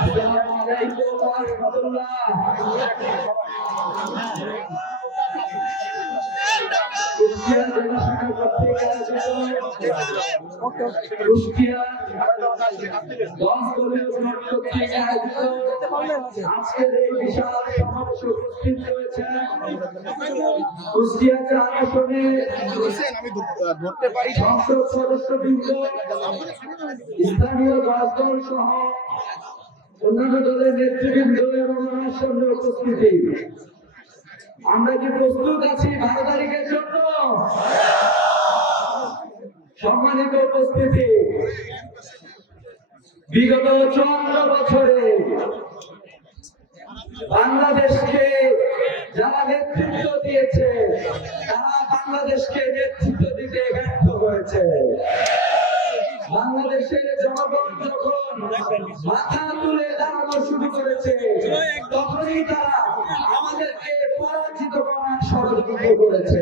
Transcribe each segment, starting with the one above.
আজকের এই বিশাল সমাবেশে উপস্থিত রয়েছেন কুষ্টিয়া 4 আসনে সংসদ সদস্যবৃন্দ, স্থানীয় রাজদল সহ অন্যান্য দলের নেতৃবৃন্দ এবং আমার সামনে উপস্থিতি। আমরা কি প্রস্তুত আছি 12 তারিখের জন্য? সম্মানিত উপস্থিতি, বিগত 54 বছরে বাংলাদেশকে যারা নেতৃত্ব দিয়েছে তারা বাংলাদেশকে নেতৃত্ব দিতে ব্যর্থ হয়েছে। বাংলাদেশের জনগণ যখন মাথা তুলে দাঁড়ানো শুরু করেছে তখনই তারা আমাদেরকে পরাজিত করার ষড়যন্ত্র করেছে।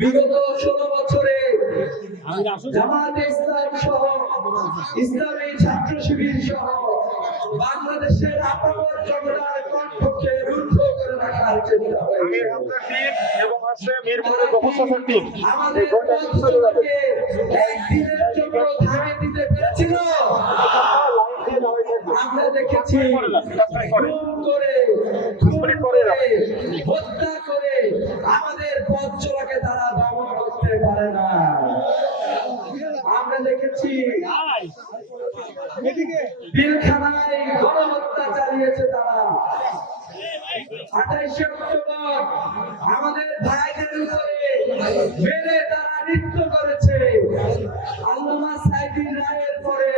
বিগত 16 বছরে জামায়াতে ইসলাম সহ ইসলামী ছাত্র শিবির সহ বাংলাদেশের আপামর জনতার কণ্ঠকে রুদ্ধ করে রাখার চেষ্টা হয়েছে। আমাদের পথচলাকে একদিনের জন্য থামিয়ে দিতে পেরেছিল? আমরা দেখেছি হত্যা করে আমাদের পথ চলাকে তারা দমন করতে পারে না। আমরা দেখেছি পিলখানায় গণহত্যা চালিয়েছে তারা। 28শে অক্টোবর আমাদের ভাইদের উপরে মেরে তারা নৃত্য করেছে। আল্লামা সাইদির রায়ের পরে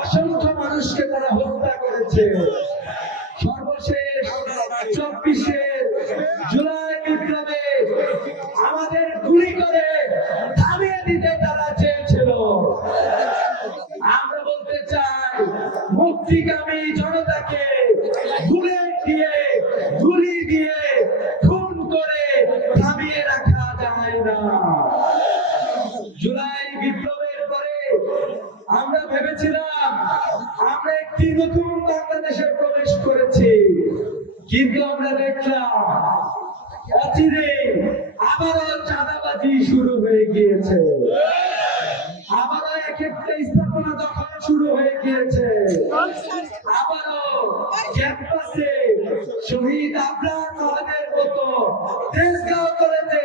অসংখ্য মানুষকে তারা হত্যা করেছে। সর্বশেষ 24শে জুলাই বিপ্লবে আমাদের গুলি করে থামিয়ে দিতে তারা চেয়েছিল। আমরা বলতে চাই, মুক্তিকামী জনতাকে গুলি দিয়ে খুন করে থামিয়ে রাখা যায় না। জুলাই বিপ্লবের পরে আমরা ভেবেছিলাম আমরা একটি নতুন বাংলাদেশে প্রবেশ করেছি, কিন্তু আমরা দেখলাম অচিরে আবারও চাঁদাবাজি শুরু হয়ে গিয়েছে, আবারও এক একটা স্থাপনা দখল শুরু হয়ে গিয়েছে, আবারও ক্যাম্পাসে শহীদ আবরার মাহাদের মতো দেশগাঁও করেছে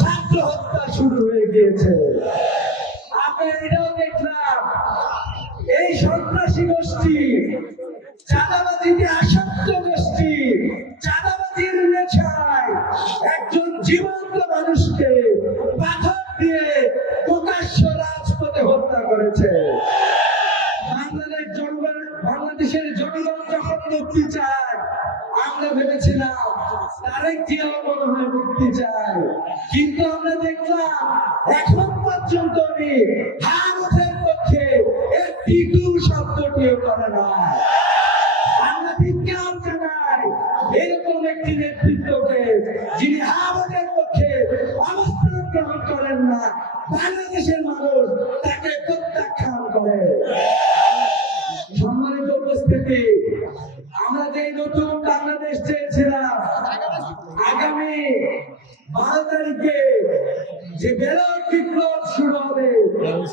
ছাত্র হত্যা শুরু হয়ে গিয়েছে। আমরা এটাও দেখলাম এই সন্ত্রাসী গোষ্ঠী, চাঁদাবাজিতে আসক্ত গোষ্ঠী, চাঁদাবাজির নেশায় একজন জীবন্ত মানুষকে পাথর দিয়ে প্রকাশ্য রাজপথে হত্যা করেছে। বাংলাদেশের জনগণ যখন মুক্তি চায়, আমরা ভেবেছিলাম তারেক জিয়াও মনে হয় মুক্তি চায়, কিন্তু আমরা দেখলাম এখন পর্যন্ত ভারতের পক্ষে একটি শব্দটিও করে না। আমরা ধিক্কার জানাই এরকম একটি নেতৃত্বকে যিনি ভারতের পক্ষে অবস্থান গ্রহণ করেন না। বাংলাদেশের মানুষ তাকে প্রত্যাখ্যান করে। সম্মানিত উপস্থিতি, আমরা যে নতুন বাংলাদেশ চেয়েছিলাম, আগামী 12 তারিখে যে ব্যালট বিপ্লব শুরু হবে,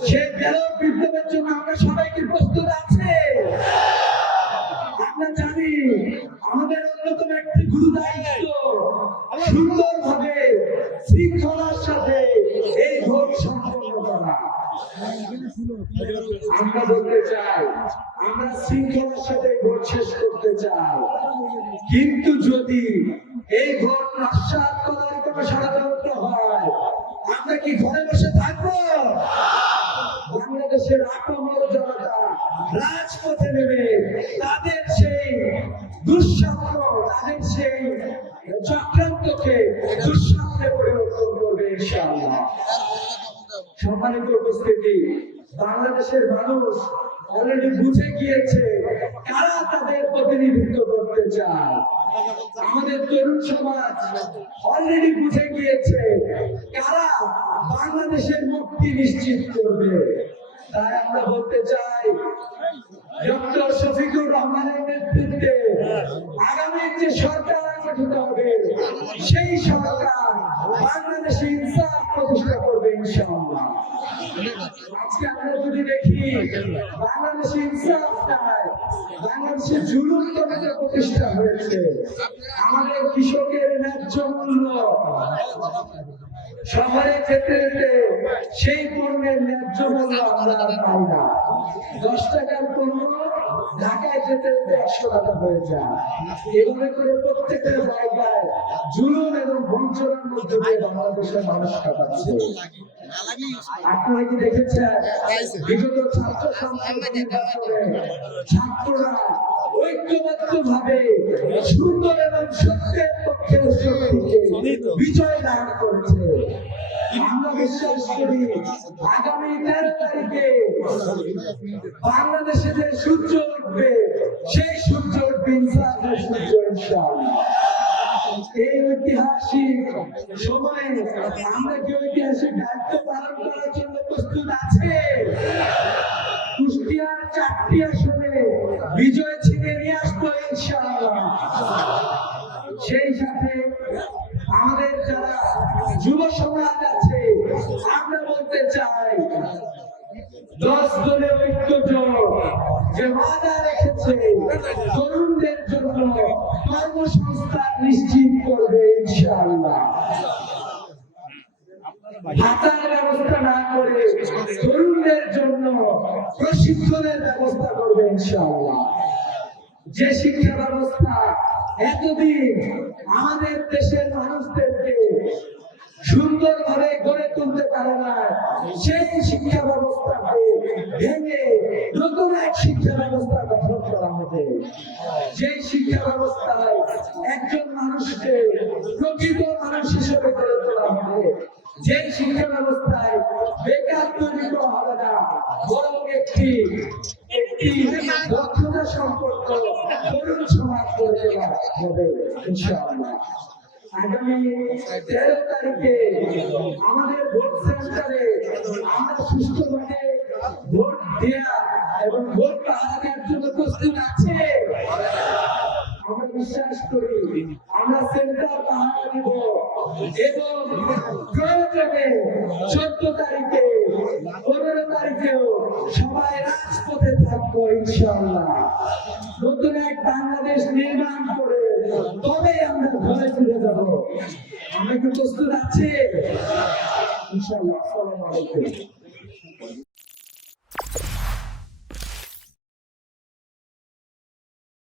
সেই ব্যালট বিপ্লবের জন্য আমরা সবাই কি প্রস্তুত আছে? আমরা জানি আমাদের অন্যতম একটি গুরু দায়িত্ব সুন্দরভাবে শৃঙ্খলার সাথে এই ভোট সম্পন্ন করা। আমরা বলতে চাই আমরা শৃঙ্খলার সাথে ভোট শেষ করতে চাই, কিন্তু যদি এই ভোট নস্যাৎ করার কোনো ষড়যন্ত্র হয়, আমরা কি ঘরে বসে থাকবো? বাংলাদেশের আপামর জনতা রাজপথে নেমে তাদের সেই দুঃস্বপ্ন, তাদের সেই চক্রান্তকে দুঃস্বপ্নে পরিবর্তন করবে ইনশাআল্লাহ। সম্মানিত উপস্থিতি, বাংলাদেশের মানুষ অলরেডি বুঝে গিয়েছে কারা তাদের প্রতিনিধিত্ব করতে চায়। আমাদের তরুণ সমাজ অলরেডি বুঝে গিয়েছে কারা বাংলাদেশের মুক্তি নিশ্চিত করবে। তাই আমরা বলতে চাই ডক্টর শফিকুর রহমানের নেতৃত্বে আগামী যে সরকার গঠিত হবে সেই সরকার বাংলাদেশে ইনসাফ প্রতিষ্ঠা করবে ইনশাআল্লাহ। আজকে আমরা যদি দেখি বাংলাদেশে ইনসাফ নাই, বাংলাদেশে জুলুম তন্ত্র প্রতিষ্ঠা হয়েছে। আমাদের কৃষকের ন্যায্য মূল্য শহরে যেতে যেতে সেই পণ্যের ন্যায্য মূল্য আমরা আর পাই না। 10 টাকার পণ্য ঢাকায় যেতে যেতে 100 টাকা হয়ে যায়। এভাবে করে প্রত্যেকটা জায়গায় জুলুম এবং বঞ্চনার মধ্যে দিয়ে বাংলাদেশের মানুষ কাটাচ্ছে। আপনারা কি দেখেছেন বিগত ছাত্র ছাত্ররা ঐক্যবদ্ধ ভাবে সুন্দর এবং সত্যের পক্ষে বিজয় লাভ করেছে। আমরা বিশ্বাস করি আগামী 13 তারিখে বাংলাদেশে যে সূর্য উঠবে সেই সূর্য উঠবে ইনসাফের সূর্য ইনশাআল্লাহ। এই ঐতিহাসিক সময়ে আমরা কি ঐতিহাসিক দায়িত্ব পালন করার জন্য প্রস্তুত আছে? কুষ্টিয়ার 4টি আসনে বিজয় ছিনিয়ে নিয়ে আসবো ইনশাআল্লাহ। সেই সাথে আমাদের যারা যুব সমাজ আছে আমরা বলতে চাই 10 দলীয় ঐক্য জোট যে ওয়াদা রেখেছে তরুণদের জন্য কর্মসংস্থান নিশ্চিত করবে ইনশাআল্লাহ। ভাতার ব্যবস্থা না করে তরুণদের জন্য প্রশিক্ষণের ব্যবস্থা করবে ইনশাআল্লাহ। যে শিক্ষা ব্যবস্থা এতদিন আমাদের দেশের মানুষদেরকে সুন্দরভাবে গড়ে তুলতে পারে না, সেই শিক্ষা ব্যবস্থাকে ভেঙে নতুন এক শিক্ষা ব্যবস্থা গঠন করা হবে। যে শিক্ষা ব্যবস্থায় একজন মানুষকে প্রকৃত মানুষ হিসেবে গড়ে তোলা হবে, যে শিক্ষা ব্যবস্থায় বেকার তৈরি করা হবে না, বরং একটি দক্ষতা সম্পর্ক তরুণ সমাজ গড়ে তোলা হবে ইনশাআল্লাহ। আগামী 13 তারিখে আমাদের ভোট সেন্টারে আমরা সুষ্ঠুভাবে ভোট দেওয়া এবং ভোট পাহারা দেওয়ার জন্য প্রস্তুত আছে। আমরা বিশ্বাস করি আমরা সেন্টার পাহারা দিব এবং প্রয়োজনে 14 তারিখে 15 তারিখেও সবাই রাজপথে থাকবো ইনশাআল্লাহ। নতুন এক বাংলাদেশ নির্মাণ করে তবে আমরা ঘরে ফিরে যাব। আমরা কি প্রস্তুত আছি ইনশাআল্লাহ? আসসালামু আলাইকুম।